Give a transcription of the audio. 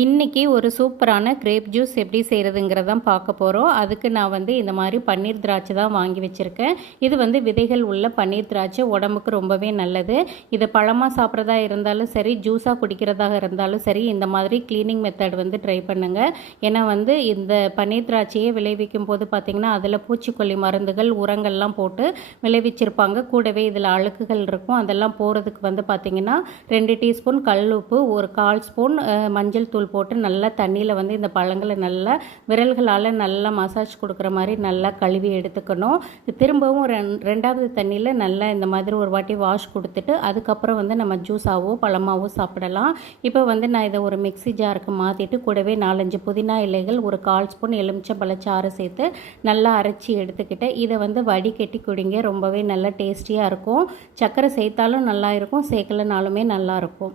இன்றைக்கி ஒரு சூப்பரான கிரேப் ஜூஸ் எப்படி செய்கிறதுங்கிறதான் பார்க்க போகிறோம். அதுக்கு நான் இந்த மாதிரி பன்னீர் திராட்சை தான் வாங்கி வச்சுருக்கேன். இது விதைகள் உள்ள பன்னீர் திராட்சை உடம்புக்கு ரொம்பவே நல்லது. இதை பழமாக சாப்பிட்றதா இருந்தாலும் சரி, ஜூஸாக குடிக்கிறதாக இருந்தாலும் சரி, இந்த மாதிரி க்ளீனிங் மெத்தட் ட்ரை பண்ணுங்கள். ஏன்னா இந்த பன்னீர் திராட்சையை விளைவிக்கும் போது பார்த்திங்கன்னா அதில் பூச்சிக்கொல்லி மருந்துகள் உரங்கள்லாம் போட்டு விளைவிச்சிருப்பாங்க. கூடவே இதில் அழுக்குகள் இருக்கும். அதெல்லாம் போகிறதுக்கு பார்த்திங்கன்னா 2 டீஸ்பூன் கல் உப்பு, ஒரு 1/4 ஸ்பூன் மஞ்சள் தூள் போட்டு நல்லா தண்ணியில் இந்த பழங்களை நல்லா விரல்களால் நல்லா மசாஜ் கொடுக்குற மாதிரி நல்லா கழுவி எடுத்துக்கணும். திரும்பவும் ரெண்டாவது தண்ணியில் நல்லா இந்த மாதிரி ஒரு வாட்டி வாஷ் கொடுத்துட்டு அதுக்கப்புறம் நம்ம ஜூஸாவோ பழமாவோ சாப்பிடலாம். இப்போ நான் இதை ஒரு மிக்ஸி ஜாருக்கு மாற்றிட்டு கூடவே 4-5 புதினா இலைகள், ஒரு 1/4 ஸ்பூன் எலுமிச்சம்பழச்சாறு சேர்த்து நல்லா அரைச்சி எடுத்துக்கிட்டேன். இதை வடிகட்டி குடிங்க, ரொம்பவே நல்லா டேஸ்டியாக இருக்கும். சர்க்கரை சேர்த்தாலும் நல்லா இருக்கும், சேர்க்கலனாலுமே நல்லாயிருக்கும்.